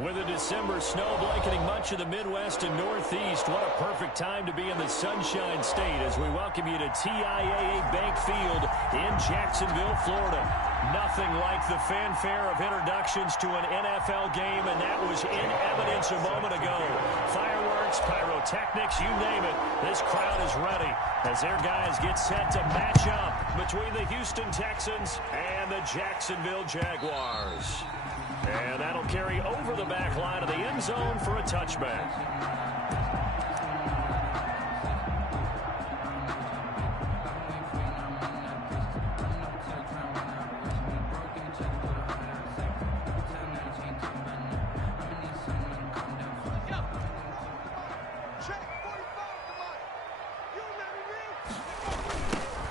With a December snow blanketing much of the Midwest and Northeast, what a perfect time to be in the Sunshine State as we welcome you to TIAA Bank Field in Jacksonville, Florida. Nothing like the fanfare of introductions to an NFL game, and that was in evidence a moment ago. Fireworks, pyrotechnics, you name it. This crowd is ready as their guys get set to match up between the Houston Texans and the Jacksonville Jaguars. And that'll carry over the back line of the end zone for a touchback.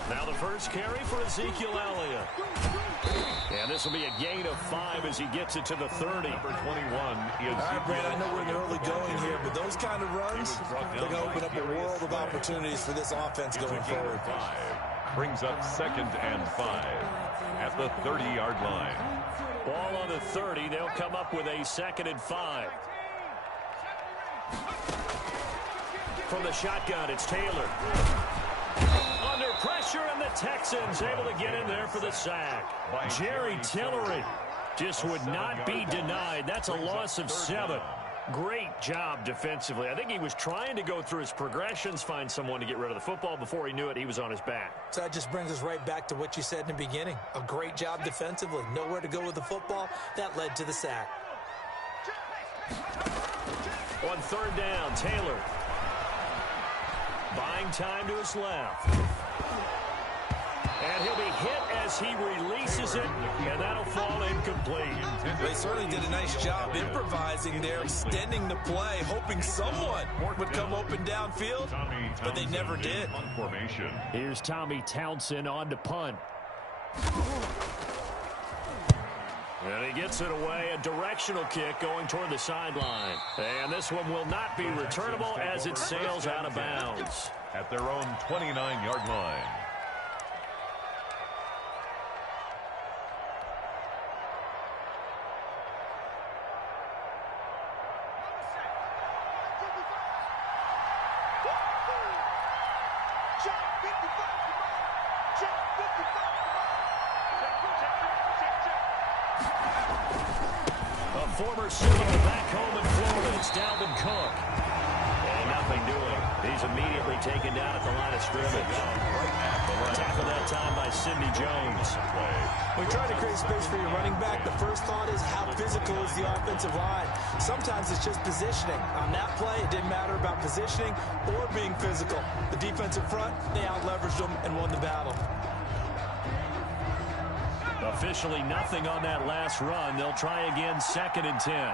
Now the first carry for Ezekiel Elliott. And this will be a gain of 5 as he gets it to the 30. Number 21 is... All right, Brad, I know we're in the early going here, but those kind of runs, they're going to open up a world of opportunities for this offense going forward. 5 brings up 2nd and 5 at the 30-yard line. Ball on the 30. They'll come up with a 2nd and 5. From the shotgun, it's Taylor. Under pressure, and the Texans able to get in there for the sack. Jerry Tillery just would not be denied. That's a loss of 7. Great job defensively. I think he was trying to go through his progressions, find someone to get rid of the football. Before he knew it, he was on his back. So that just brings us right back to what you said in the beginning. A great job defensively. Nowhere to go with the football. That led to the sack. On 3rd down, Taylor. Buying time to his left. And he'll be hit as he releases it, and that'll fall incomplete. They certainly did a nice job improvising there, extending the play, hoping someone would come open downfield, but they never did. Here's Tommy Townsend on to punt. And he gets it away, a directional kick going toward the sideline. And this one will not be returnable as it sails out of bounds. At their own 29-yard line. Former Seminole back home in Florida. It's Dalvin Cook. And nothing doing. He's immediately taken down at the line of scrimmage. Tackled that time by Sidney Jones. When you're trying to create space for your running back, the first thought is how physical is the offensive line. Sometimes it's just positioning. On that play, it didn't matter about positioning or being physical. The defensive front, they out-leveraged them and won the battle. Officially nothing on that last run. They'll try again, 2nd and 10.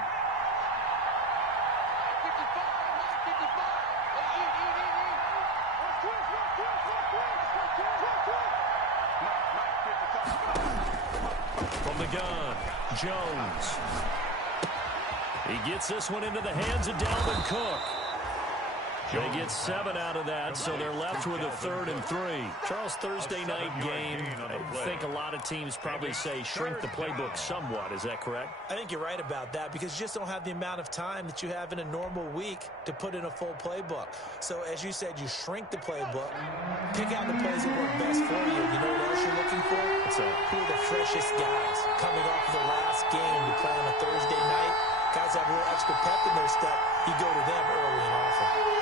From the gun, Jones. He gets this one into the hands of Dalvin Cook. They get 7 out of that, so they're left with a 3rd and 3. Charles, Thursday night game, I think a lot of teams probably say shrink the playbook somewhat. Is that correct? I think you're right about that because you just don't have the amount of time that you have in a normal week to put in a full playbook. So as you said, you shrink the playbook, pick out the plays that work best for you. You know what else you're looking for? Who are the freshest guys coming off the last game to play on a Thursday night? Guys have a little extra pep in their step. You go to them early and often.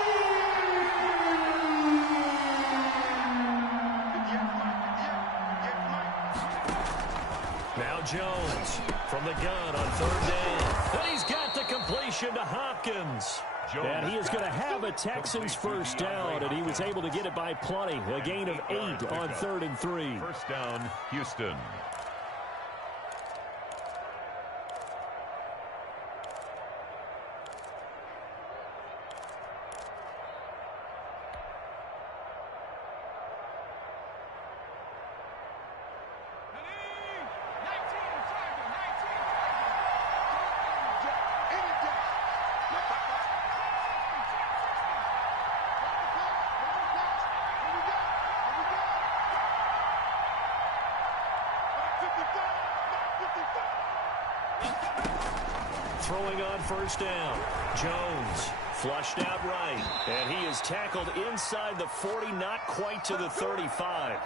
Now Jones from the gun on 3rd down. And he's got the completion to Hopkins. And he is going to have a Texans first down, and he was able to get it by plenty. A gain of 8 on 3rd and 3. First down, Houston. throwing on first down. Jones flushed out right, and he is tackled inside the 40, not quite to the 35.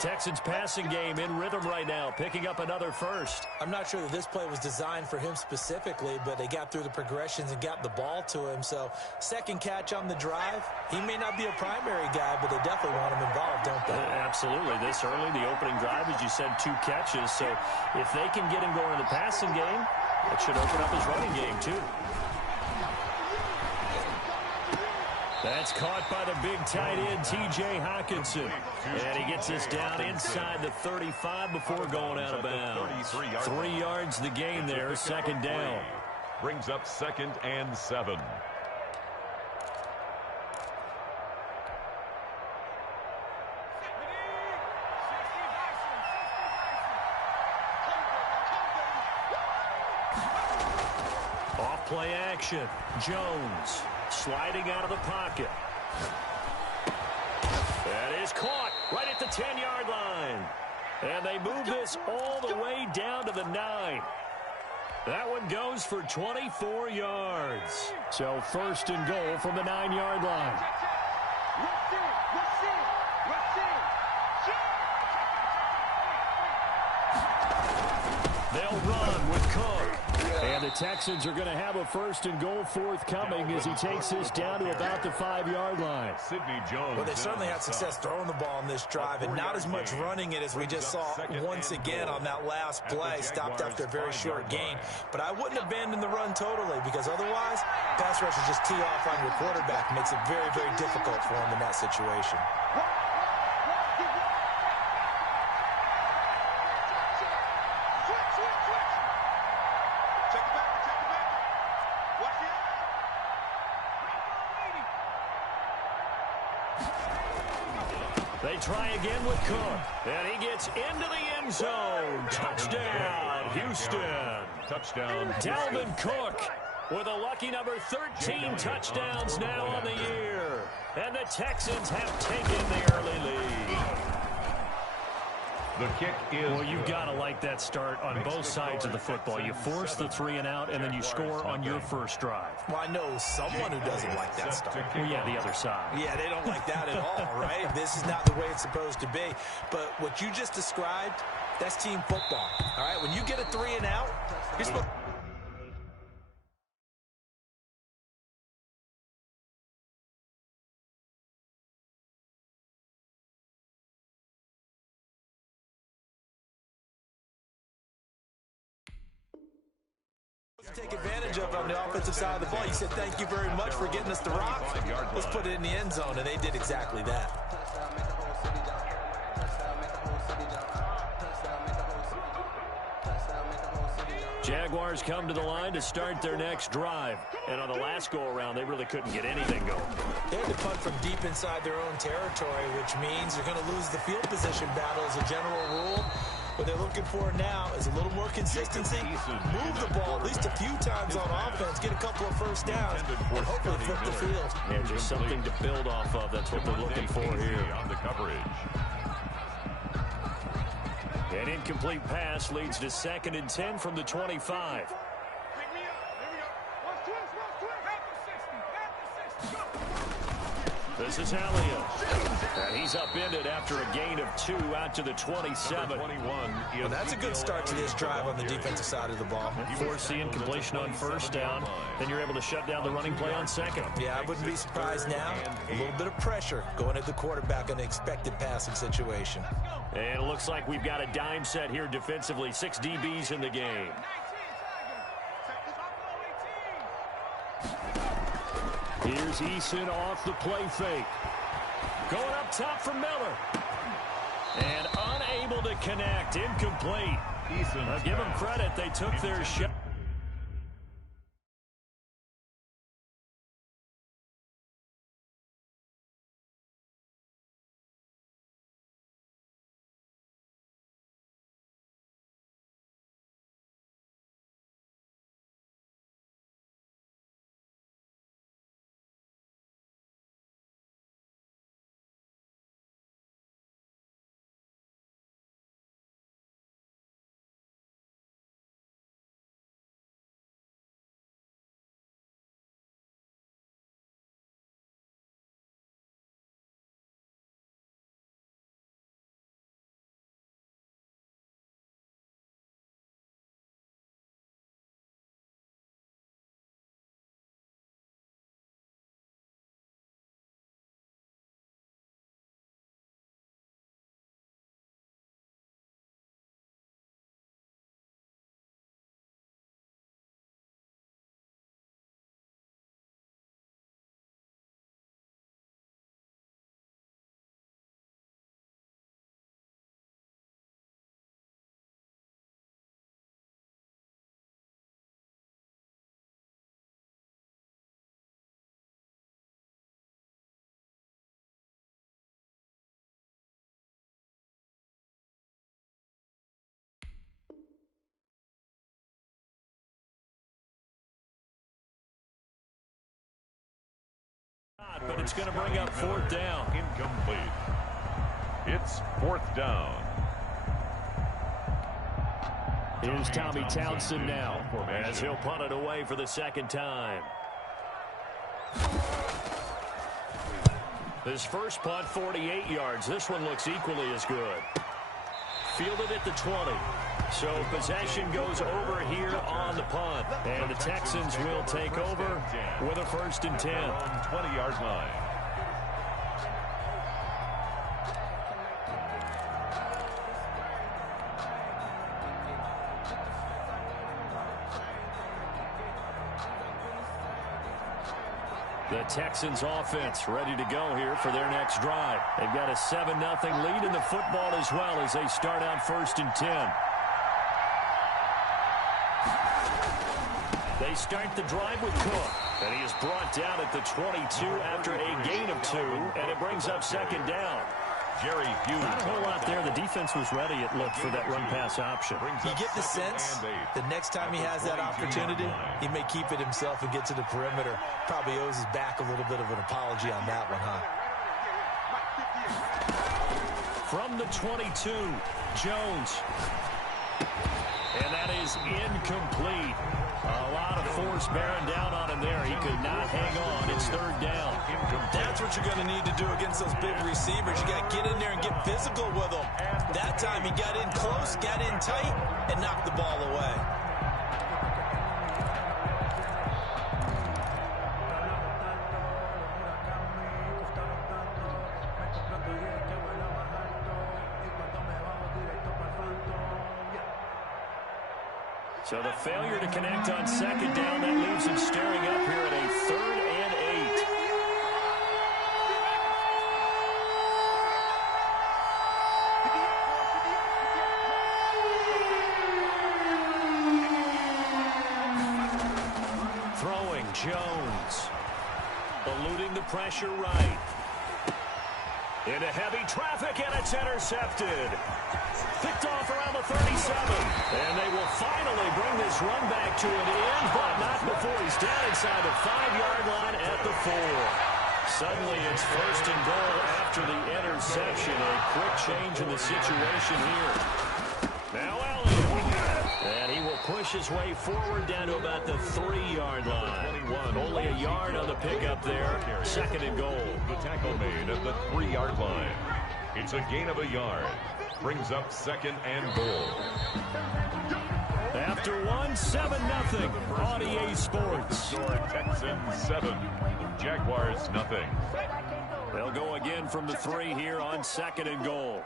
Texans passing game in rhythm right now, picking up another first. I'm not sure that this play was designed for him specifically, but they got through the progressions and got the ball to him. So second catch on the drive. He may not be a primary guy, but they definitely want him involved, don't they? Absolutely. This early, the opening drive, as you said, 2 catches. So if they can get him going in the passing game, that should open up his running game too. That's caught by the big tight end, T.J. Hawkinson. And he gets us down inside the 35 before going out of bounds. 3 yards the gain there, second down. Brings up 2nd and 7. Off play action. Jones sliding out of the pocket. That is caught right at the 10-yard line. And they move this all the way down to the 9. That one goes for 24 yards. So first and goal from the 9-yard line. They'll run with Cook. And the Texans are going to have a first and goal forthcoming as he takes this down to about the 5-yard line. Sidney Jones. Well, they certainly had success throwing the ball on this drive and not as much running it as we just saw once again on that last play. Stopped after a very short gain. But I wouldn't abandon the run totally because otherwise, pass rushers just tee off on your quarterback. Makes it very, very difficult for him in that situation. They try again with Cook, and he gets into the end zone. Touchdown, Houston. Touchdown, Dalvin Cook with a lucky number 13 touchdowns now on the year. And the Texans have taken the early lead. The kick is Well, you've got to like that start on both sides of the football. You force the 3 and out, and then you score on your first drive. Well, I know someone who doesn't like that start. Well, yeah, the other side. Yeah, they don't like that at all, right? This is not the way it's supposed to be. But what you just described, that's team football. All right, when you get a 3 and out, you're supposed to take advantage of on the offensive side of the ball. You said, thank you very much for getting us the rock. Let's put it in the end zone, and they did exactly that. Jaguars come to the line to start their next drive. And on the last go-around, they really couldn't get anything going. They had to punt from deep inside their own territory, which means they're going to lose the field position battle as a general rule. What they're looking for now is a little more consistency, move the ball at least a few times on offense, get a couple of first downs, and hopefully flip the field. Yeah, just something to build off of. That's what they're looking for here. on the coverage. An incomplete pass leads to 2nd and 10 from the 25. This is Elliott. And he's upended after a gain of 2 out to the 27. Well, that's a good start to this drive on the defensive side of the ball. Force the incompletion on first down, then you're able to shut down the running play on second. Yeah, I wouldn't be surprised now. A little bit of pressure going at the quarterback in an expected passing situation. And it looks like we've got a dime set here defensively. 6 DBs in the game. Here's Eason off the play fake. Going up top for Miller. And unable to connect. Incomplete. I'll give them credit. They took their shot. but it's going to bring up fourth down. Incomplete. It's fourth down. Here's Tommy Townsend now, as he'll punt it away for the second time. His first punt, 48 yards. This one looks equally as good. Fielded at the 20. So possession goes over here on the punt. And the Texans will take over with a 1st and 10. 20-yard line. The Texans offense ready to go here for their next drive. They've got a 7-0 lead in the football as well as they start out 1st and 10. They start the drive with Cook, and he is brought down at the 22 after a gain of 2, and it brings up 2nd down. Jerry Hughes. Not a whole lot there. The defense was ready, it looked, for that run-pass option. You get the sense the next time he has that opportunity, he may keep it himself and get to the perimeter. Probably owes his back a little bit of an apology on that one, huh? From the 22, Jones. And that is incomplete. A lot of force bearing down on him there. He could not hang on. It's 3rd down. That's what you're going to need to do against those big receivers. You got to get in there and get physical with them. That time he got in close, got in tight, and knocked the ball away. So the failure to connect on 2nd down, that leaves him staring up here at a 3rd and 8. Throwing, Jones. Eluding the pressure right. Into heavy traffic, and it's intercepted. Picked off around the 37. And they will finally bring this run back to an end, but not before he's down inside the 5-yard line at the 4. Suddenly it's 1st and goal after the interception. A quick change in the situation here. Now Elliott. And he will push his way forward down to about the 3-yard line. 21. Only a yard on the pickup there. 2nd and goal. The tackle made at the 3-yard line. It's a gain of a yard. Brings up 2nd and goal. After 7-0 on EA Sports. Score Texans 7, Jaguars 0. They'll go again from the 3 here on 2nd and goal.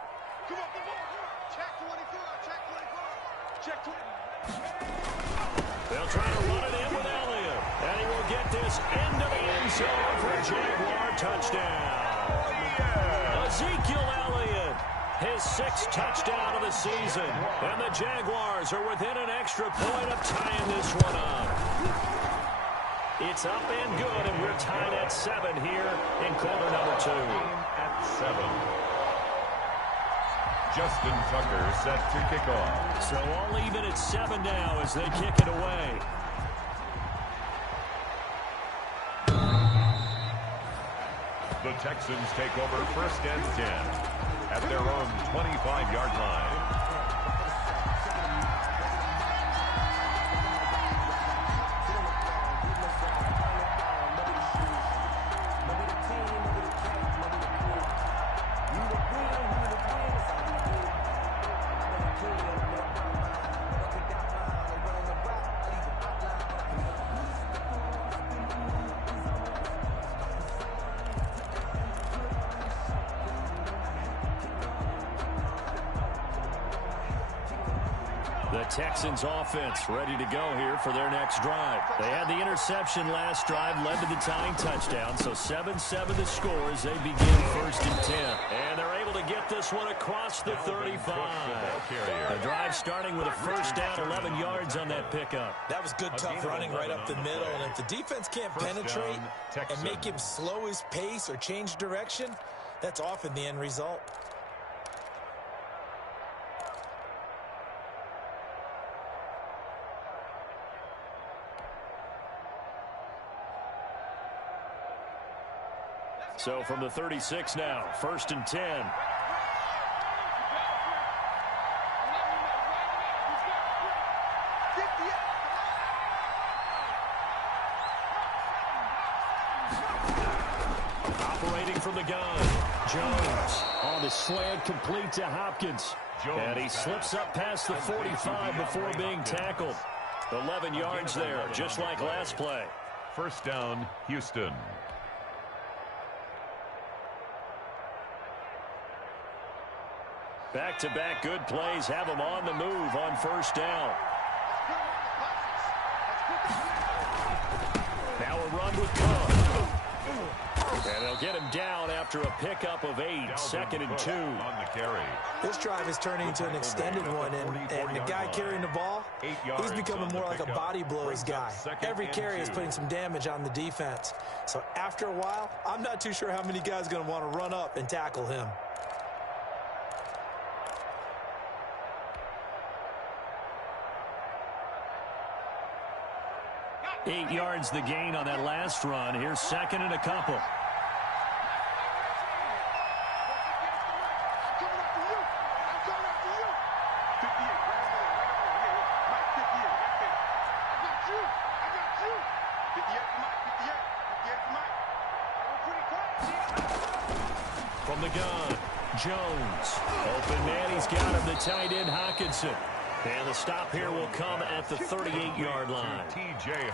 They'll try to run it in with Elliott. And he will get this into the end zone for a Jaguar touchdown. Ezekiel Elliott, his 6th touchdown of the season. And the Jaguars are within an extra point of tying this one up. It's up and good, and we're tied at 7 here in quarter number 2. At 7. Justin Tucker set to kick off. So all even at 7 now as they kick it away. The Texans take over 1st and 10 at their own 25-yard line. The Texans offense ready to go here for their next drive. They had the interception last drive, led to the tying touchdown. So 7-7 the score as they begin 1st and 10. And they're able to get this one across the 35. The drive starting with a 1st down, 11 yards on that pickup. That was good, tough running right up the middle. And if the defense can't penetrate and make him slow his pace or change direction, that's often the end result. So from the 36 now, 1st and 10. Operating from the gun, Jones on the slant, complete to Hopkins. And he slips up past the 45 before being tackled. 11 yards there, just like last play. First down, Houston. Back-to-back good plays have him on the move on first down. Now a run with Cook. And they'll get him down after a pickup of 8, 2nd and 2. On the carry. This drive is turning into an extended one, and the guy carrying the ball, he's becoming more like a body blows guy. Every carry is putting some damage on the defense. So after a while, I'm not too sure how many guys are going to want to run up and tackle him. Eight yards the gain on that last run. Here's 2nd and a couple. From the gun, Jones. Open man, he's got him, the tight end, Hockenson. And the stop here will come at the 38-yard line.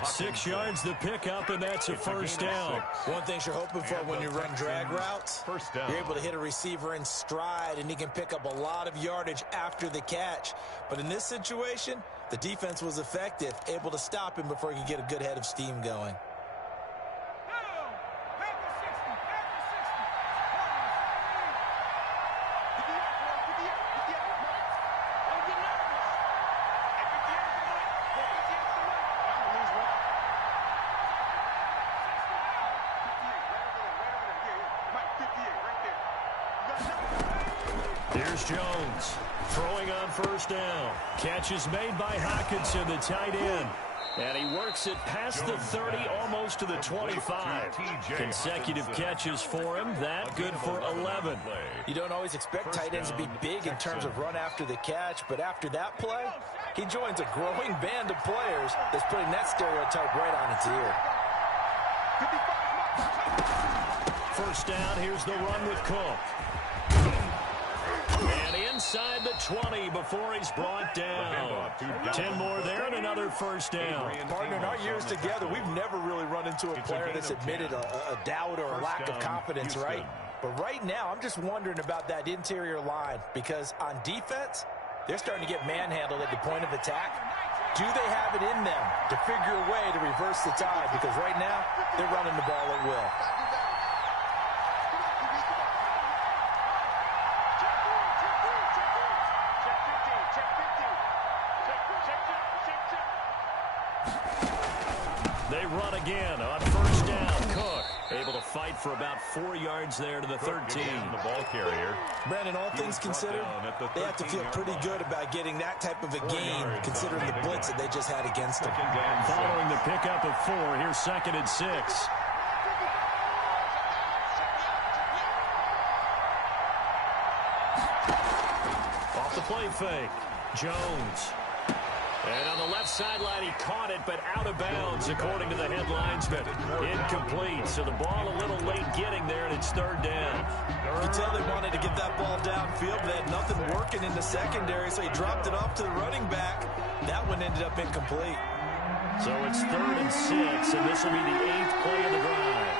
6 yards the pickup, and that's a first down. One thing you're hoping for when you run drag routes, you're able to hit a receiver in stride, and he can pick up a lot of yardage after the catch. But in this situation, the defense was effective, able to stop him before he could get a good head of steam going. Here's Jones throwing on first down. Catch is made by Hockenson, the tight end. And he works it past the 30, almost to the 25. Consecutive catches for him. That good for 11. You don't always expect tight ends to be big in terms of run after the catch, but after that play, he joins a growing band of players that's putting that stereotype right on its ear. First down, here's the run with Cook. And inside the 20 before he's brought down. 10 more there and another first down. Partner, in our years together, we've never really run into a player that's admitted a doubt or a lack of confidence, right? But right now, I'm just wondering about that interior line, because on defense, they're starting to get manhandled at the point of attack. Do they have it in them to figure a way to reverse the tide? Because right now, they're running the ball at will. They run again on first down. Cook able to fight for about 4 yards there to the 13. The ball carrier. Brandon, all things considered, they have to feel pretty good about getting that type of a gain, considering the blitz that they just had against them. Following the pickup of 4, here's 2nd and 6. Off the play fake, Jones. And on the left sideline, he caught it, but out of bounds, according to the head linesman. Incomplete, so the ball a little late getting there, and it's third down. You can tell they wanted to get that ball downfield, but they had nothing working in the secondary, so he dropped it off to the running back. That one ended up incomplete. So it's 3rd and 6, and this will be the 8th play of the drive.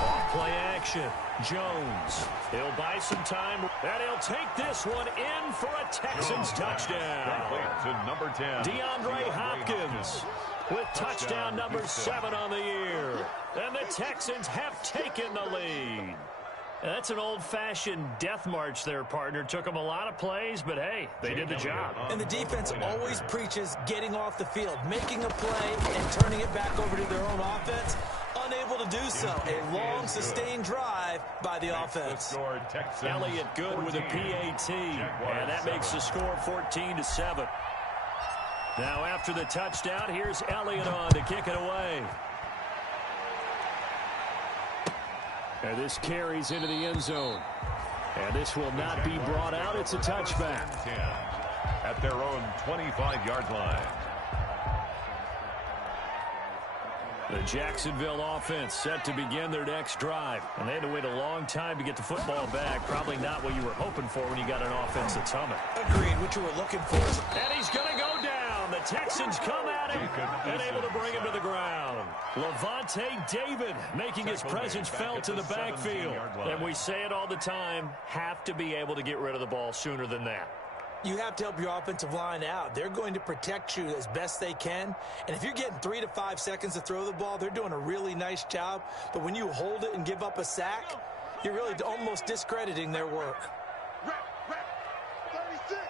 Off-play action. Jones. He'll buy some time, and he'll take this one in for a Texans touchdown. To number 10. DeAndre Hopkins with touchdown number 7 on the year. And the Texans have taken the lead. That's an old-fashioned death march there, partner. Took them a lot of plays, but hey, they did the job. And the defense always preaches getting off the field, making a play, and turning it back over to their own offense. Unable to do so. A long, sustained drive by the offense. Elliott good with a PAT, and that makes the score 14-7. Now after the touchdown, here's Elliott on to kick it away. And this carries into the end zone. And this will not be brought out. It's a touchback. At their own 25-yard line. The Jacksonville offense set to begin their next drive. And they had to wait a long time to get the football back. Probably not what you were hoping for when you got an offense that's humming. Agreed, what you were looking for. And he's going to go down. The Texans come at him and able to bring him to the ground. Levante David making his presence felt in the backfield. And we say it all the time, have to be able to get rid of the ball sooner than that. You have to help your offensive line out. They're going to protect you as best they can. And if you're getting 3 to 5 seconds to throw the ball, they're doing a really nice job. But when you hold it and give up a sack, you're really almost discrediting their work. 36.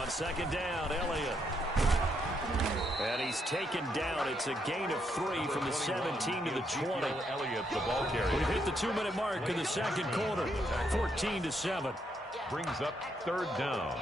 On second down, Elliott. And he's taken down. It's a gain of 3 from the 17 to the 20. Elliott, the ball carrier. We've hit the 2-minute mark in the second quarter. 14-7. Brings up third down.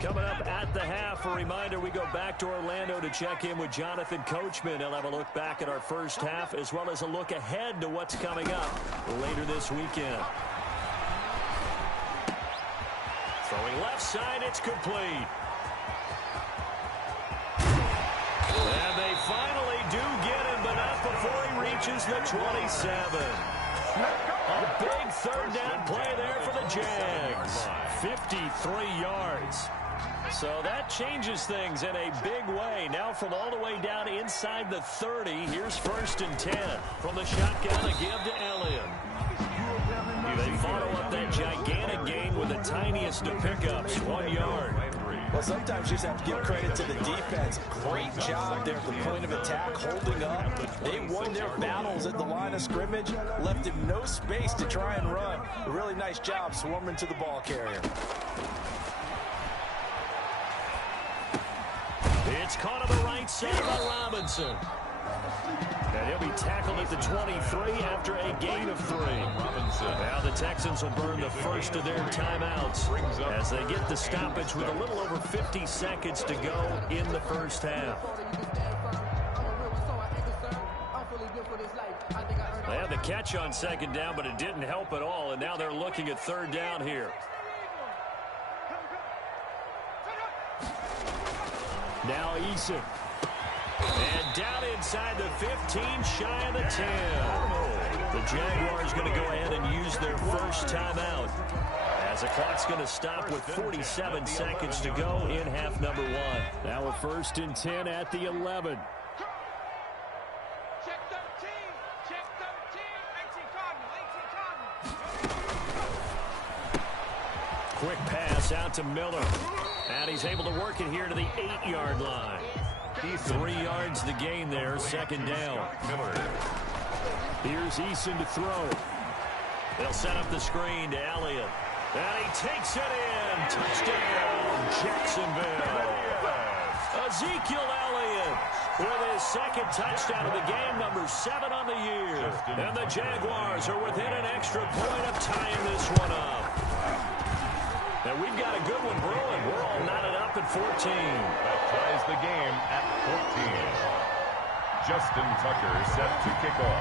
Coming up at the half, a reminder, we go back to Orlando to check in with Jonathan Coachman. He'll have a look back at our first half as well as a look ahead to what's coming up later this weekend. Throwing left side, it's complete. And they finally do get him, but not before he reaches the 27. A big third down play there for the Jags. 53 yards. So that changes things in a big way. Now from all the way down inside the 30, here's 1st and 10. From the shotgun, a give to Elliott. They follow up that gigantic gain with the tiniest of pickups, 1 yard. Well, sometimes you just have to give credit to the defense. Great job there at the point of attack, holding up. They won their battles at the line of scrimmage, left him no space to try and run. A really nice job swarming to the ball carrier. It's caught on the right side by Robinson. And he'll be tackled at the 23 after a gain of 3. Now the Texans will burn the first of their timeouts as they get the stoppage with a little over 50 seconds to go in the first half. They had the catch on second down, but it didn't help at all, and now they're looking at third down here. Now Eason. And down inside the 15, shy of the 10. The Jaguars going to go ahead and use their first timeout as the clock's going to stop with 47 seconds to go in half number 1. Now a 1st and 10 at the 11. Check 13. Check 13. 18 Cardinal. Quick pass out to Miller. And he's able to work it here to the 8-yard line. 3 yards to gain there, second down. Here's Eason to throw. They'll set up the screen to Elliott. And he takes it in. Touchdown, Jacksonville. Ezekiel Elliott with his second touchdown of the game, number 7 on the year. And the Jaguars are within an extra point of tying this one up. And we've got a good one brewing. We're all knotted up at 14. That ties the game at 14. Justin Tucker set to kick off.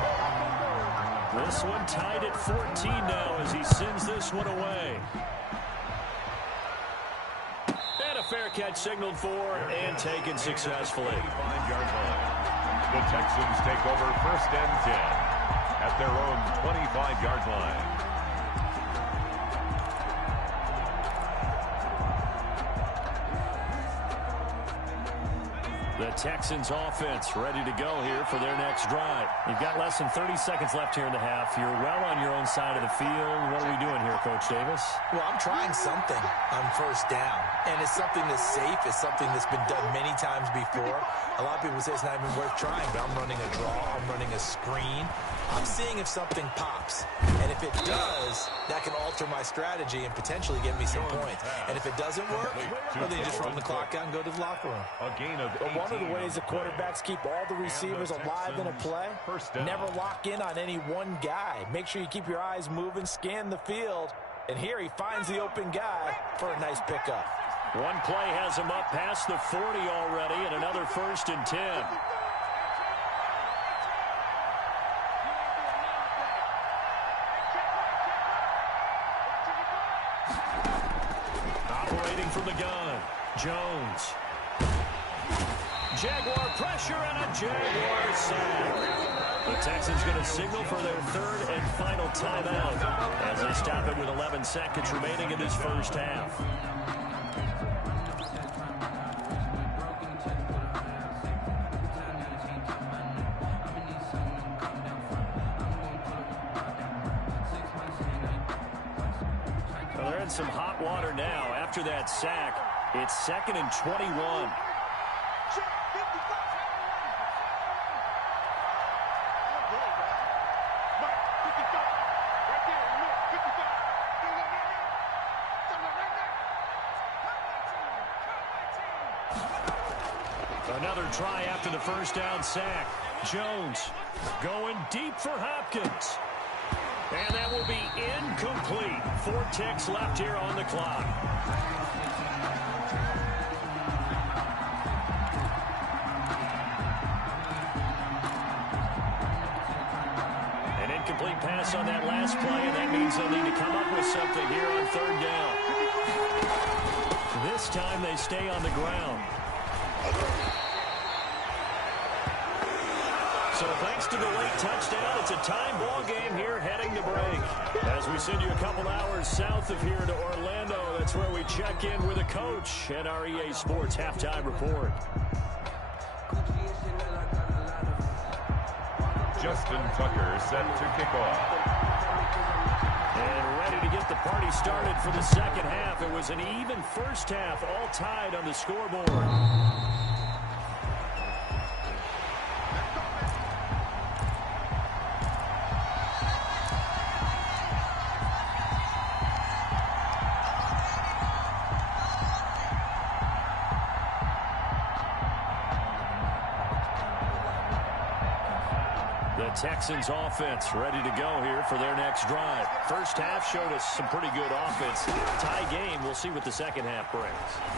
This one tied at 14 now as he sends this one away. And a fair catch signaled for and taken successfully. 5-yard line. The Texans take over 1st and 10 at their own 25-yard line. The Texans offense ready to go here for their next drive. You've got less than 30 seconds left here in the half. You're well on your own side of the field. What are we doing here, Coach Davis? Well, I'm trying something on first down, and it's something that's safe. It's something that's been done many times before. A lot of people say it's not even worth trying, but I'm running a draw. I'm running a screen. I'm seeing if something pops, and if it does, that can alter my strategy and potentially get me some points. And if it doesn't work, well, then you just run the clock out and go to the locker room. A gain of 18. One of the ways the quarterbacks keep all the receivers alive in a play, never lock in on any one guy. Make sure you keep your eyes moving, scan the field, and here he finds the open guy for a nice pickup. One play has him up past the 40 already, and another 1st and 10. Operating from the gun, Jones. Jaguar pressure and a Jaguar sack. The Texans going to signal for their 3rd and final timeout as they stop it with 11 seconds remaining in this first half. Well, they're in some hot water now after that sack. It's 2nd and 21. Another try after the first down sack. Jones going deep for Hopkins. And that will be incomplete. 4 ticks left here on the clock. An incomplete pass on that last play, and that means they'll need to come up with something here on 3rd down. This time they stay on the ground. So thanks to the late touchdown, it's a tie ball game here heading to break. As we send you a couple hours south of here to Orlando, that's where we check in with a coach at our EA Sports Halftime Report. Justin Tucker set to kick off. And ready to get the party started for the second half. It was an even first half, all tied on the scoreboard. The Texans offense ready to go here for their next drive. First half showed us some pretty good offense. Tie game. We'll see what the second half brings.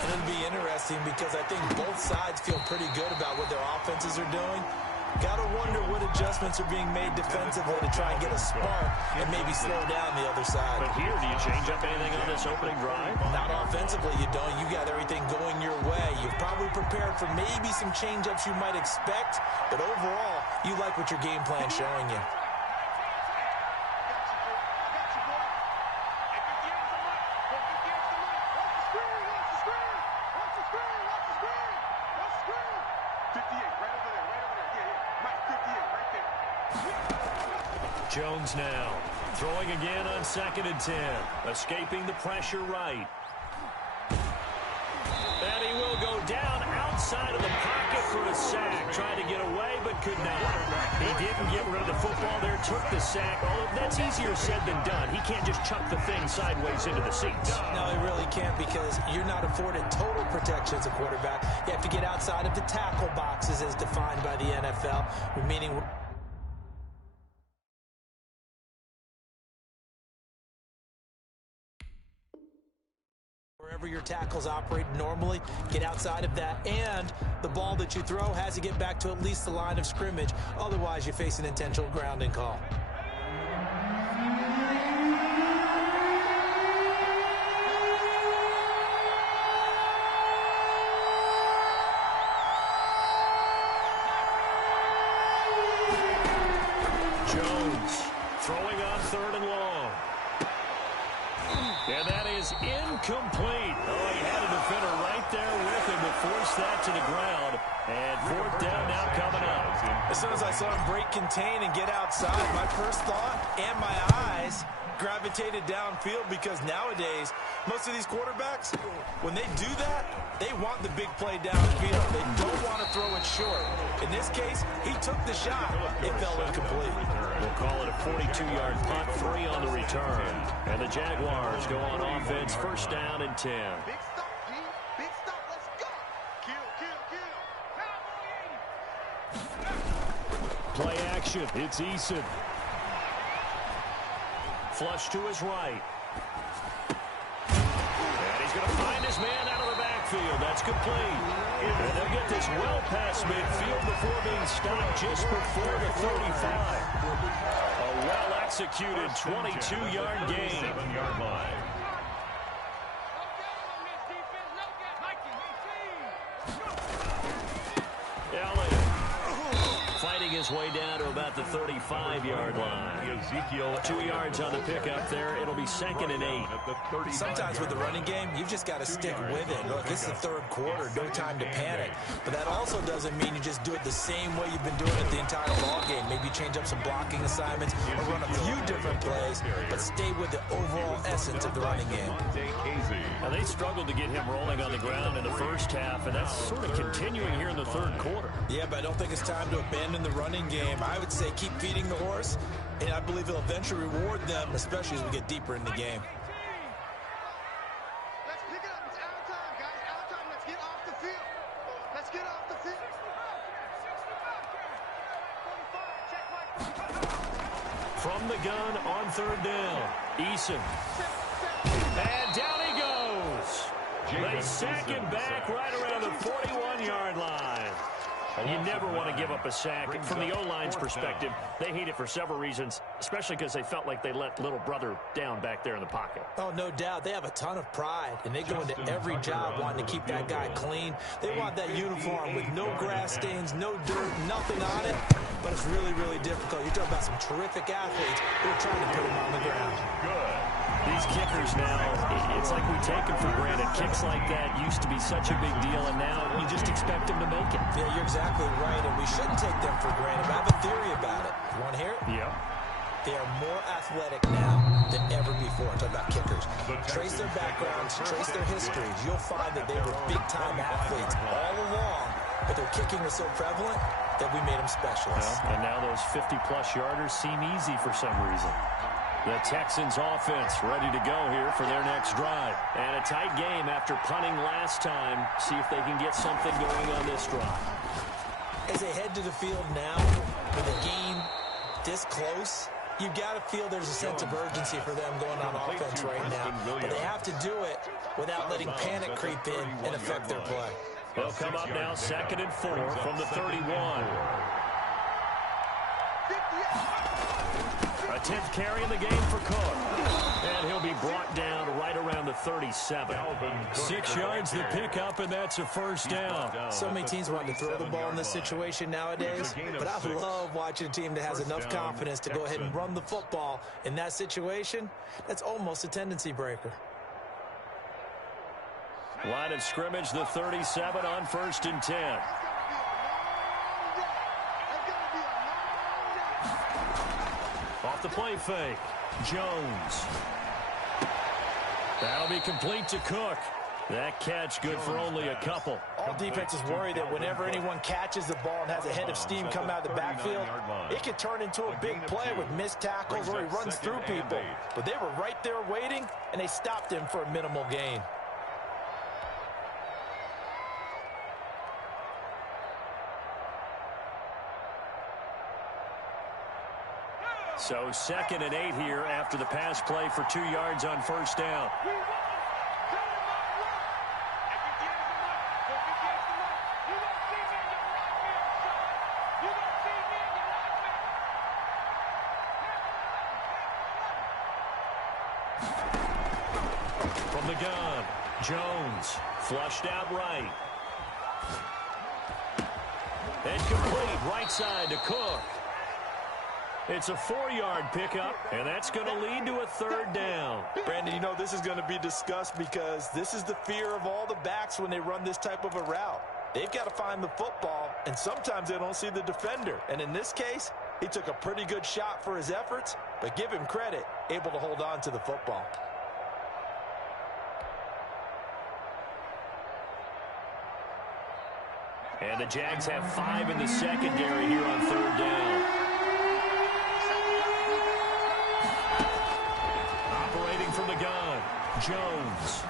And it'll be interesting because I think both sides feel pretty good about what their offenses are doing. Got to wonder what adjustments are being made defensively to try and get a spark and maybe slow down the other side. But here, do you change up anything on this opening drive? Not offensively, you don't. You got everything going your way. You've probably prepared for maybe some change-ups you might expect, but overall, you like what your game plan's showing you. Jones now throwing again on 2nd and 10. Escaping the pressure right. And he will go down outside of the pocket for a sack. Tried to get away, but could not. He didn't get rid of the football there, took the sack. Oh, that's easier said than done. He can't just chuck the thing sideways into the seats. No, he really can't because you're not afforded total protection as a quarterback. You have to get outside of the tackle boxes as defined by the NFL, meaning wherever your tackles operate normally, get outside of that, and the ball that you throw has to get back to at least the line of scrimmage. Otherwise, you face an intentional grounding call. Jones throwing on 3rd and long. And that is incomplete. Oh, he had a defender right there with him to force that to the ground. And fourth down now coming up. As soon as I saw him break contain and get outside, my first thought and my eyes gravitated downfield, because nowadays, most of these quarterbacks, when they do that, they want the big play downfield. They don't want to throw it short. In this case, he took the shot. It fell incomplete. We'll call it a 42-yard punt, 3 on the return. And the Jaguars go on offense, first down and 10. Big stop, G. Big stop. Let's go. Kill, kill, kill. Play action. It's Eason. Flush to his right. And he's going to find his man out of the backfield. That's complete. And they'll get this well past midfield before being stopped just before the 35. A well-executed 22-yard gain. 7-yard line. Fighting his way down to about the 35-yard line. Ezekiel 2 yards on the pickup there. It'll be 2nd and 8. Sometimes with the running game, you've just got to stick with it. Look, it's the third quarter, no time to panic. But that also doesn't mean you just do it the same way you've been doing it the entire ball game. Maybe change up some blocking assignments or run a few different plays, but stay with the overall essence of the running game. Now, they struggled to get him rolling on the ground in the first half, and that's sort of continuing here in the third quarter. Yeah, but I don't think it's time to abandon the running game. I would say keep feeding the horse, and I believe it'll eventually reward them, especially as we get deeper in the game. Let's pick it up. It's our time, guys. Our time. Let's get off the field. Let's get off the field. From the gun on third down, Eason. And down he goes. They sack him back right around the 41-yard line. You never want to give up a sack. From the O-line's perspective, they hate it for several reasons, especially because they felt like they let little brother down back there in the pocket. Oh, no doubt. They have a ton of pride, and they go into every job wanting to keep that guy clean. They want that uniform with no grass stains, no dirt, nothing on it. But it's really, really difficult. You're talking about some terrific athletes who are trying to put him on the ground. Good. These kickers now, it's like we take them for granted. Kicks like that used to be such a big deal, and now you just expect them to make it. Yeah, you're exactly right, and we shouldn't take them for granted. But I have a theory about it. You want to hear it? Yeah. They are more athletic now than ever before. I'm talking about kickers. Trace their backgrounds, trace their histories. You'll find that they were big-time athletes all along, but their kicking was so prevalent that we made them specialists. Well, and now those 50-plus yarders seem easy for some reason. The Texans offense ready to go here for their next drive. And a tight game after punting last time. See if they can get something going on this drive. As they head to the field now, with a game this close, you've got to feel there's a sense of urgency for them going on offense right now. But they have to do it without letting panic creep in and affect their play. They'll come up now 2nd and 4 from the 31. A 10th carry in the game for Cook. And he'll be brought down right around the 37. 6 yards the pickup, and that's a first down. So many teams want to throw the ball in this situation nowadays, but I love watching a team that has enough confidence to go ahead and run the football. In that situation, that's almost a tendency breaker. Line of scrimmage, the 37 on 1st and 10. Off the play fake, Jones. That'll be complete to Cook. That catch good for only a couple. All defenses worry that whenever anyone catches the ball and has a head of steam come out of the backfield, it can turn into a big play with missed tackles or he runs through people. But they were right there waiting, and they stopped him for a minimal gain. So 2nd and 8 here after the pass play for 2 yards on 1st down. From the gun, Jones flushed out right. And complete right side to Cook. It's a 4-yard pickup, and that's going to lead to a third down. Brandon, you know this is going to be discussed because this is the fear of all the backs when they run this type of a route. They've got to find the football, and sometimes they don't see the defender. And in this case, he took a pretty good shot for his efforts, but give him credit, able to hold on to the football. And the Jags have 5 in the secondary here on third down. Operating from the gun, Jones.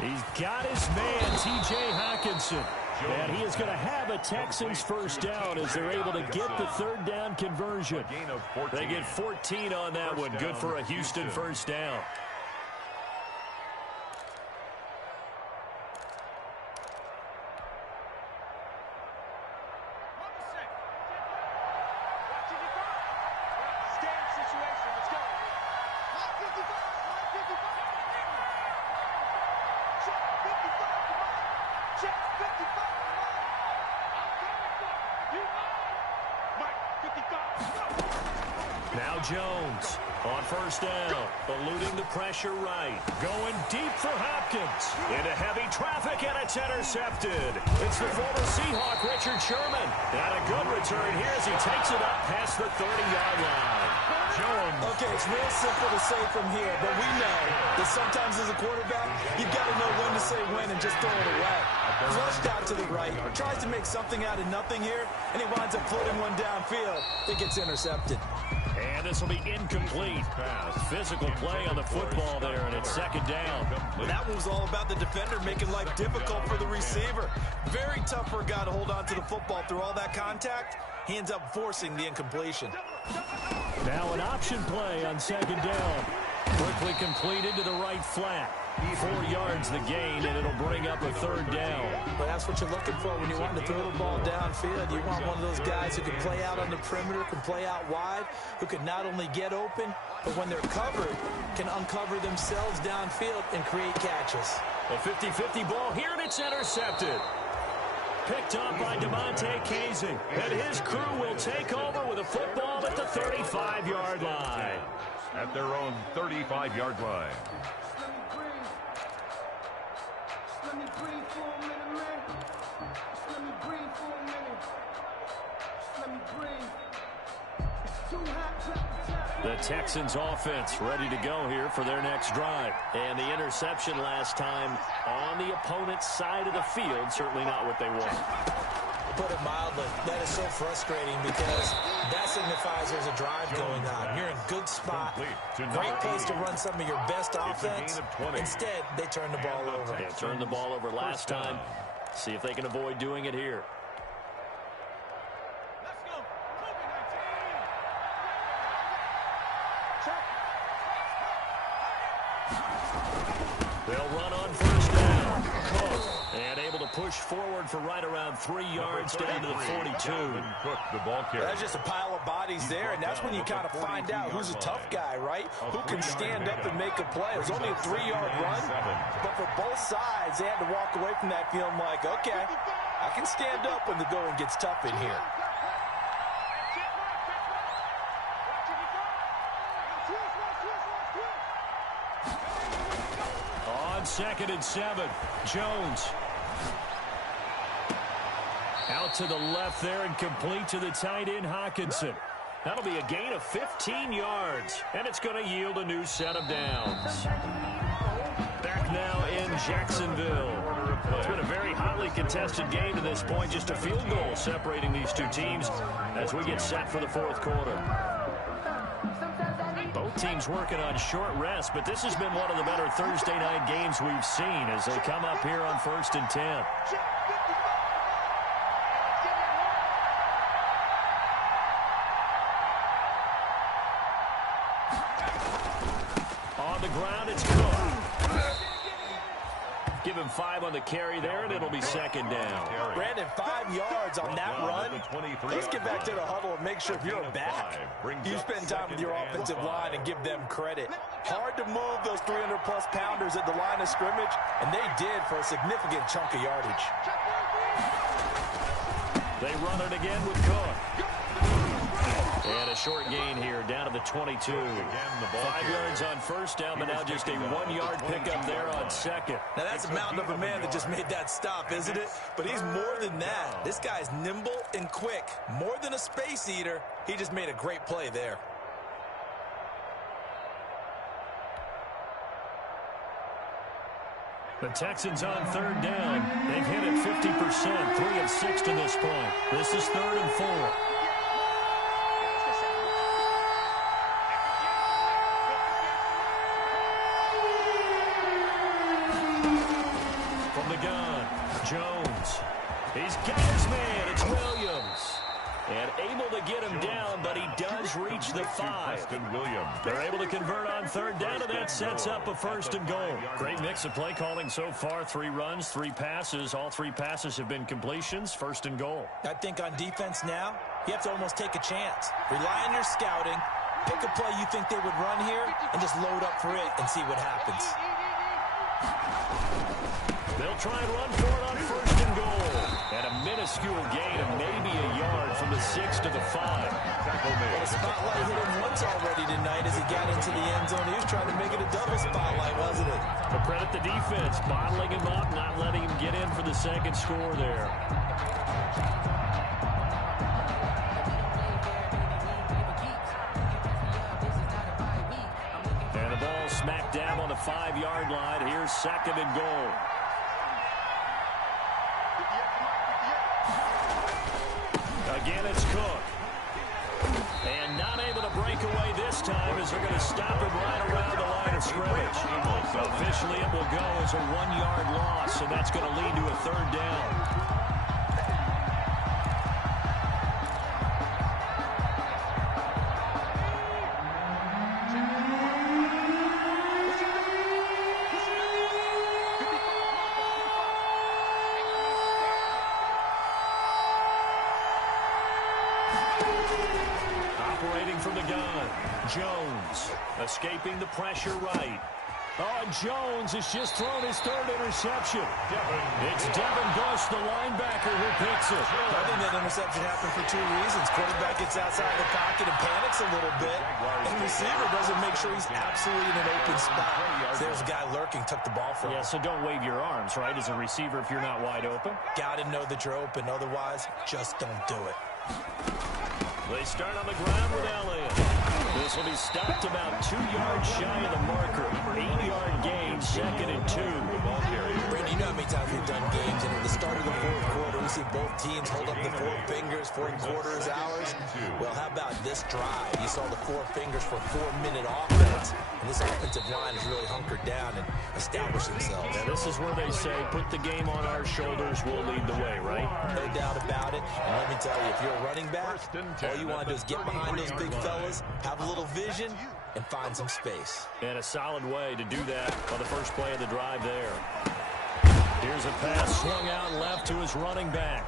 He's got his man, T.J. Hawkinson. And he is going to have a Texans first down as they're able to get the third down conversion. They get 14 on that one. Good for a Houston first down. Now Jones on first down, eluding the pressure right. Going deep for Hopkins. Into heavy traffic, and it's intercepted. It's the former Seahawk, Richard Sherman. And a good return here as he takes it up past the 30-yard line. Jones. Okay, it's real simple to say from here, but we know that sometimes as a quarterback, you've got to know when to say when and just throw it away. Flushed out to the right, tries to make something out of nothing here, and he winds up floating one downfield. It gets intercepted. And this will be incomplete. Physical play on the football there, and it's second down. Well, that one was all about the defender making life difficult for the receiver. Very tough for a guy to hold on to the football through all that contact. He ends up forcing the incompletion. Now an option play on second down. Quickly completed to the right flat. 4 yards the gain, and it'll bring up a third down. But that's what you're looking for when you want to throw the ball downfield. You want one of those guys who can play out on the perimeter, can play out wide, who can not only get open, but when they're covered, can uncover themselves downfield and create catches. A 50-50 ball here, and it's intercepted. Picked up by DeMonte Casey, and his crew will take over with a football at the 35-yard line. At their own 35-yard line. Let me breathe for a minute, man. Let me breathe for a minute. Let me breathe. It's too hot. The Texans offense ready to go here for their next drive. And the interception last time on the opponent's side of the field, certainly not what they want. Put it mildly, that is so frustrating because that signifies there's a drive going on. You're in a good spot, great place to run some of your best offense. Instead, they turn the ball over. They turned the ball over last time. See if they can avoid doing it here. They'll run on first down. Cook, and able to push forward for right around 3 yards down to the 42. Cook, the ball carrier. That's just a pile of bodies there, and that's when you kind of find out who's a tough guy, right? Who can stand up and make a play. It was only a 3-yard run, but for both sides, they had to walk away from that feeling like, okay, I can stand up when the going gets tough in here. On 2nd and 7, Jones. Out to the left there and complete to the tight end, Hawkinson. That'll be a gain of 15 yards, and it's going to yield a new set of downs. Back now in Jacksonville. It's been a very hotly contested game to this point. Just a field goal separating these two teams as we get set for the fourth quarter. Both teams working on short rest, but this has been one of the better Thursday night games we've seen as they come up here on 1st and 10. On the ground, it's Cook. Give him 5 on the carry there, and it'll be second down. Brandon, 5 yards on that run. Let's get back to the huddle and make sure if you're a back, you spend time with your offensive line and give them credit. Hard to move those 300-plus pounders at the line of scrimmage, and they did for a significant chunk of yardage. They run it again with Cook. And a short gain here, down to the 22. 5 yards on first down, but now just a 1-yard pickup there on second. Now, that's a mountain of a man that just made that stop, isn't it? But he's more than that. This guy's nimble and quick. More than a space eater, he just made a great play there. The Texans on third down. They've hit it 50%, 3 of 6 to this point. This is 3rd and 4. From the gun, Jones. He's got his man. It's Williams. And able to get him down, but he does reach the 5. They're able to convert on third down, and that sets up a 1st and goal. Great mix of play calling so far. 3 runs, 3 passes. All 3 passes have been completions. 1st and goal. I think on defense now, you have to almost take a chance. Rely on your scouting. Pick a play you think they would run here, and just load up for it and see what happens. They'll try and run for it on 1st and goal. And a minuscule gain of maybe a yard from the 6 to the 5. Well, the spotlight hit him once already tonight as he got into the end zone. He was trying to make it a double spotlight, wasn't it? But credit the defense, bottling him up, not letting him get in for the 2nd score there. And the ball smack dab on the 5-yard line. Here's 2nd and goal. Again, it's Cook. And not able to break away this time as they're going to stop him right around the line of scrimmage. Officially, it will go as a 1-yard loss, and that's going to lead to a 3rd down. From the gun, Jones escaping the pressure right. Oh, and Jones has just thrown his 3rd interception. It's Devin Bush, the linebacker, who picks it. I think that interception happened for 2 reasons. Quarterback gets outside the pocket and panics a little bit, and the receiver doesn't make sure he's absolutely in an open spot. So there's a guy lurking, took the ball from him. Yeah, so don't wave your arms, right, as a receiver if you're not wide open. Got to know that you're open. Otherwise, just don't do it. They start on the ground with Elliott. This will be stopped about 2 yards shy of the marker. 8-yard gain, 2nd and 2. Brandon, you know how many times we've done games, and at the start of the 4th quarter, we see both teams hold up the 4 fingers, 4th quarter is ours. Well, how about this drive? You saw the 4 fingers for 4-minute offense, and this offensive line has really hunkered down and established themselves. Now, this is where they say, put the game on our shoulders, we'll lead the way, right? No doubt about it. And let me tell you, if you're a running back, all you want to do is get behind those big fellas, have a little vision, and find some space. And a solid way to do that on the first play of the drive there. Here's a pass swung out left to his running back.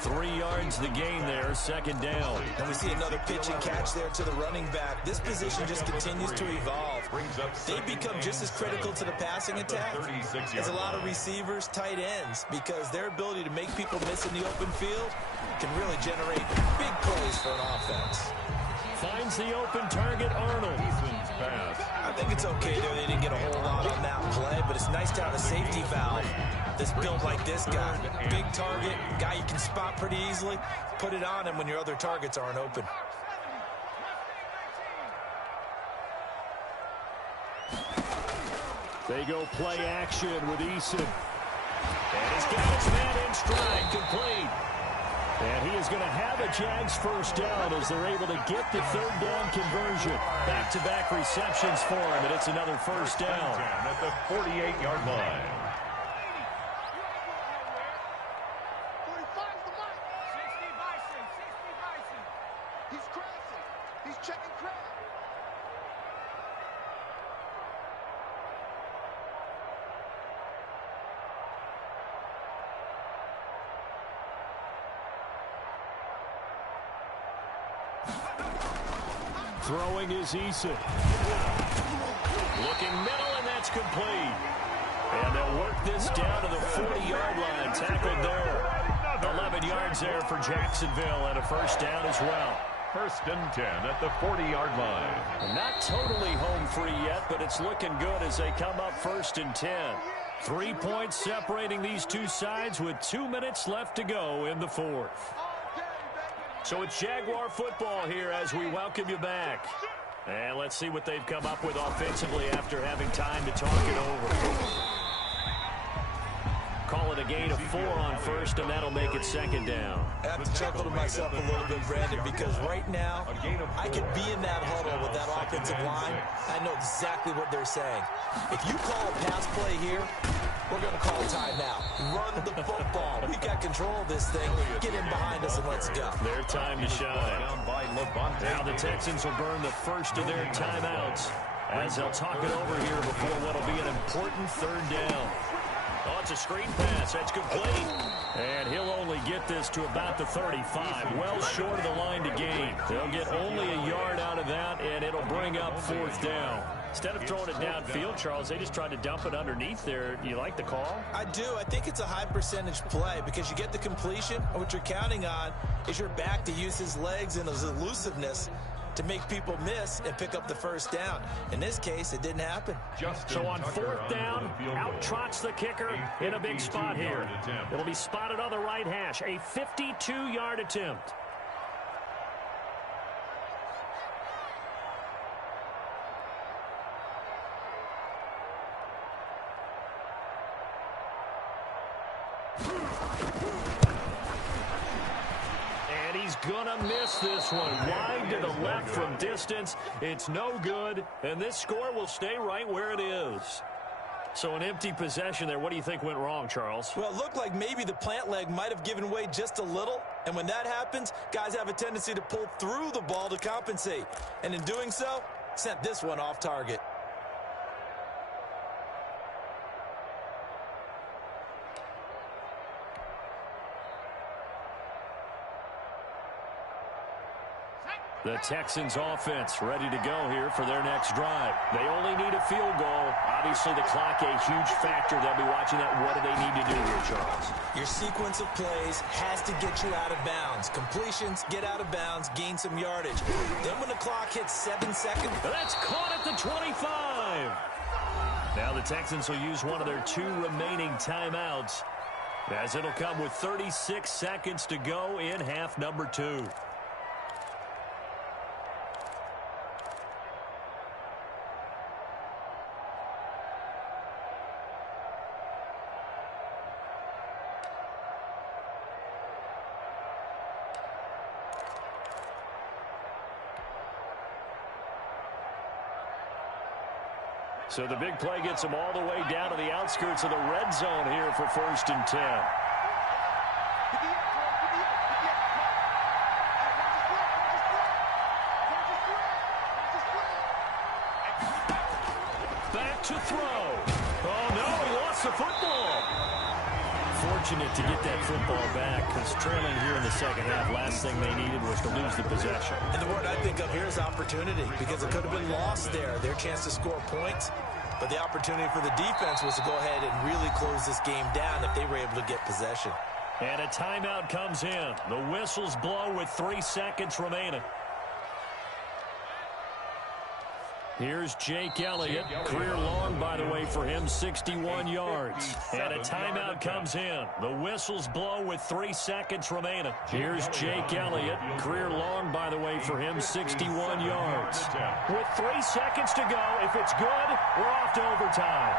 3 yards the gain there, 2nd down. And we see another pitch and catch there to the running back. This position just continues to evolve. They become just as critical to the passing attack as a lot of receivers, tight ends, because their ability to make people miss in the open field can really generate big plays for an offense. Finds the open target, Arnold. I think it's okay there. They didn't get a whole lot on that play, but it's nice to have a safety valve that's built like this guy. Big target, guy you can spot pretty easily. Put it on him when your other targets aren't open. They go play action with Eason. And he's got his man in stride, complete. And he is going to have a Jags 1st down as they're able to get the 3rd down conversion. Back-to-back receptions for him, and it's another 1st down. At the 48-yard line. 45's the mark. 60 Bison. He's crossing. He's checking credit. Throwing is Eason. Looking middle, and that's complete. And they'll work this down to the 40-yard line. Tackled there. 11 yards there for Jacksonville, and a 1st down as well. First and 10 at the 40-yard line. Not totally home free yet, but it's looking good as they come up first and 10. 3 points separating these two sides with 2 minutes left to go in the fourth. So it's Jaguar football here as we welcome you back. And let's see what they've come up with offensively after having time to talk it over. Call it a gain of 4 on first, and that'll make it second down. I have to chuckle to myself a little bit, Brandon, because right now I could be in that huddle with that offensive line. I know exactly what they're saying. If you call a pass play here, we're going to call timeout. Run the football. We got control of this thing. Get in behind us and let's go. Their time to shine. Now the Texans will burn the first of their timeouts as they'll talk it over here before what will be an important third down. Oh, it's a screen pass. That's complete. And he'll only get this to about the 35. Well short of the line to gain. They'll get only a yard out of that, and it'll bring up fourth down. Instead of throwing it downfield, Charles, they just tried to dump it underneath there. You like the call? I do. I think it's a high percentage play because you get the completion, and what you're counting on is your back to use his legs and his elusiveness to make people miss and pick up the first down. In this case, it didn't happen. So on fourth down, out trots the kicker in a big spot here. It'll be spotted on the right hash, a 52-yard attempt. He's gonna miss this one. Wide to the left from distance. It's no good, and this score will stay right where it is. So an empty possession there. What do you think went wrong, Charles? Well, it looked like maybe the plant leg might have given way just a little, and when that happens, guys have a tendency to pull through the ball to compensate, and in doing so, sent this one off target. The Texans offense ready to go here for their next drive. They only need a field goal. Obviously, the clock a huge factor. They'll be watching that. What do they need to do here, Charles? Your sequence of plays has to get you out of bounds. Completions, get out of bounds, gain some yardage. Then when the clock hits 7 seconds. That's caught at the 25. Now the Texans will use one of their 2 remaining timeouts, as it'll come with 36 seconds to go in half number 2. So the big play gets them all the way down to the outskirts of the red zone here for first and 10. Back to throw. Oh, no, he lost the football. Fortunate to get that football back because trailing here in the second half, last thing they needed was to lose the possession. And the word I think of here is opportunity because it could have been lost there. Their chance to score points. But the opportunity for the defense was to go ahead and really close this game down if they were able to get possession. And a timeout comes in. The whistles blow with 3 seconds remaining. Here's Jake Elliott. Career long, by the way, for him, 61 yards. And a timeout comes in. The whistles blow with 3 seconds remaining. Here's Jake Elliott. Career long, by the way, for him, 61 yards. With 3 seconds to go, if it's good, we're off to overtime.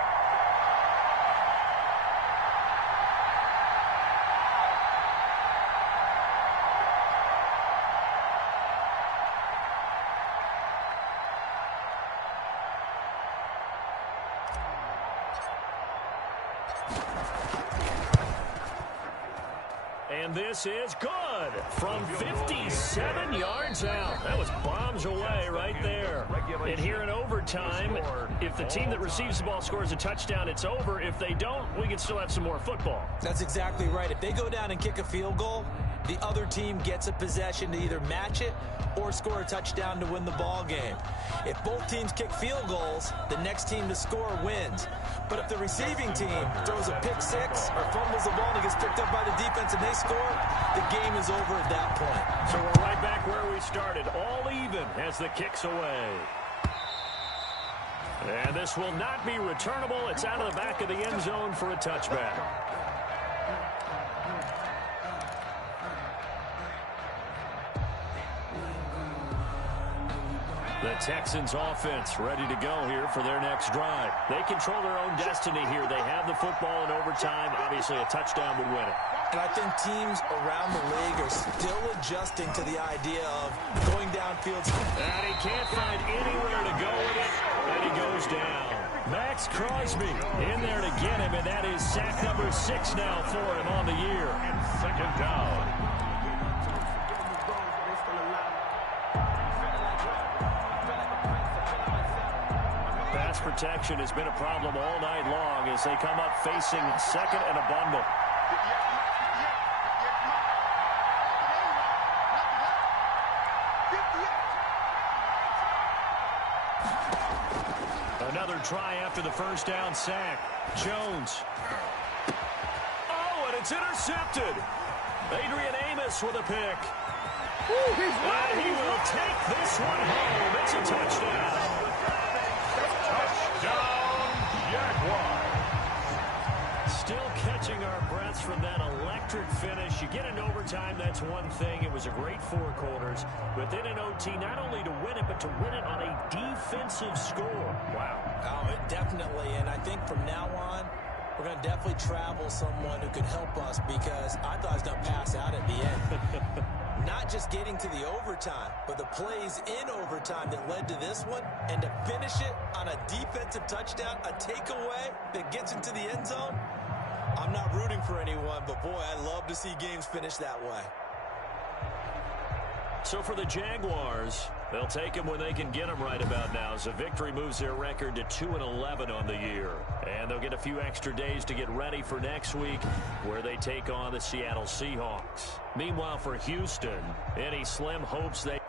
And this is good from 57 yards out. That was bombs away right there. And here in overtime, if the team that receives the ball scores a touchdown, it's over. If they don't, we can still have some more football. That's exactly right. If they go down and kick a field goal, the other team gets a possession to either match it or score a touchdown to win the ball game. If both teams kick field goals, the next team to score wins. But if the receiving team throws a pick six or fumbles the ball and it gets picked up by the defense and they score, score, the game is over at that point. So we're right back where we started, all even as the kick's away. And this will not be returnable. It's out of the back of the end zone for a touchback. The Texans offense ready to go here for their next drive. They control their own destiny here. They have the football in overtime. Obviously, a touchdown would win it. And I think teams around the league are still adjusting to the idea of going downfield. And he can't find anywhere to go with it, and he goes down. Max Crosby in there to get him, and that is sack number 6 now for him on the year. And second down. Pass protection has been a problem all night long as they come up facing second and a bundle. Another try after the first down sack. Jones. Oh, and it's intercepted. Adrian Amos with a pick. And he will take this one home. It's a touchdown. Touchdown, Jaguars. Still catching our breaths from that electric finish. You get into overtime, that's one thing. It was a great 4 quarters. But then in OT, not only to win it, but to win it on a defensive score. Wow. Oh, definitely. And I think from now on, we're going to definitely travel someone who could help us because I thought I was going to pass out at the end. Not just getting to the overtime, but the plays in overtime that led to this one, and to finish it on a defensive touchdown, a takeaway that gets into the end zone. I'm not rooting for anyone, but boy, I love to see games finish that way. So for the Jaguars, they'll take them when they can get them right about now. So victory moves their record to 2-11 on the year. And they'll get a few extra days to get ready for next week where they take on the Seattle Seahawks. Meanwhile, for Houston, any slim hopes they